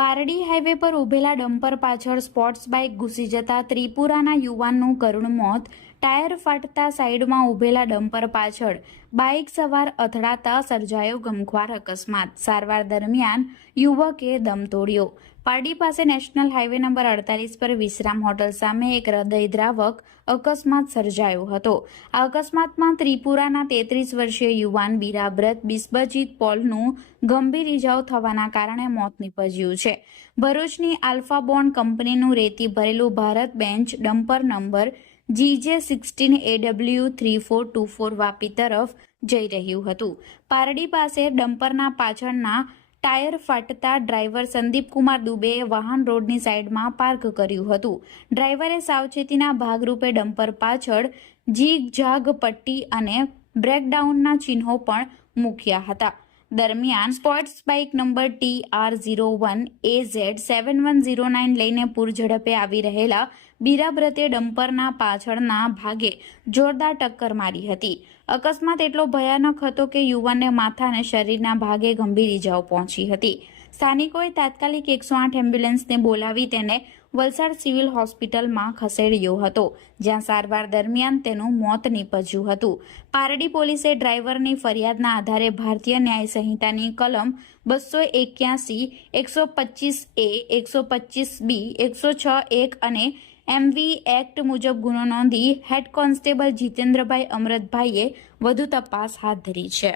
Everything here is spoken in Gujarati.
પારડી હાઈવે પર ઉભેલા ડમ્પર પાછળ સ્પોર્ટ્સ બાઇક ઘૂસી જતા ત્રિપુરાના યુવાનનું કરુણ મોત। ટાયર ફાટતા સાઈડમાં ઉભેલા ડમ્પર પાછળ બાઇક સવાર અથડાતા સર્જાયો ગમખ્વાર અકસ્માત। સારવાર દરમિયાન યુવકે દમ તોડ્યો। પારડી પાસે નેશનલ હાઈવે નંબર 48 પર વિશ્રામ હોટલ સામે એક હૃદયદ્રાવક અકસ્માત સર્જાયો હતો। આ અકસ્માતમાં ત્રિપુરાના 33 વર્ષીય યુવાન બિરાબ્રત બિસ્બજીત પોલનું ગંભીર ઇજાઓ થવાના કારણે મોત નીપજ્યું છે। ભરૂચની આલ્ફા બોન્ડ કંપનીનું રેતી ભરેલું Bharat bench dumper number GJ16AW3424 Vapi તરફ જઈ રહ્યું હતું। પારડી પાસે ડમ્પરના પાછળના ટાયર ફાટતા ડ્રાઈવર સંદીપકુમાર દુબેએ વાહન રોડની સાઈડમાં પાર્ક કર્યું હતું। ડ્રાઈવરે સાવચેતીના ભાગરૂપે ડમ્પર પાછળ ઝીગઝાગ પટ્ટી અને બ્રેકડાઉનના ચિહ્નો પણ મૂક્યા હતા। દરમિયાન સ્પોર્ટ્સ બાઇક નંબર TR01AZ7109 લઈને પૂરઝડપે આવી રહેલા બિરાબ્રતે ડમ્પરના પાછળના ભાગે જોરદાર ટક્કર મારી હતી। અકસ્માત એટલો ભયાનક હતો કે યુવાનને માથા અને શરીરના ભાગે ગંભીર ઇજાઓ પહોંચી હતી। સ્થાનિકોએ તાત્કાલિક 108 એમ્બ્યુલન્સને બોલાવી તેને વલસાડ સિવિલ હોસ્પિટલમાં ખસેડ્યો હતો, જ્યાં સારવાર દરમિયાન તેનું મોત નીપજ્યું હતું। પારડી પોલીસે ડ્રાઈવરની ફરિયાદના આધારે ભારતીય ન્યાય સંહિતાની કલમ 281, 125A, 125B, 106(1) અને MV એક્ટ મુજબ ગુનો નોંધી હેડ કોન્સ્ટેબલ જીતેન્દ્રભાઈ અમરતભાઈએ વધુ તપાસ હાથ ધરી છે।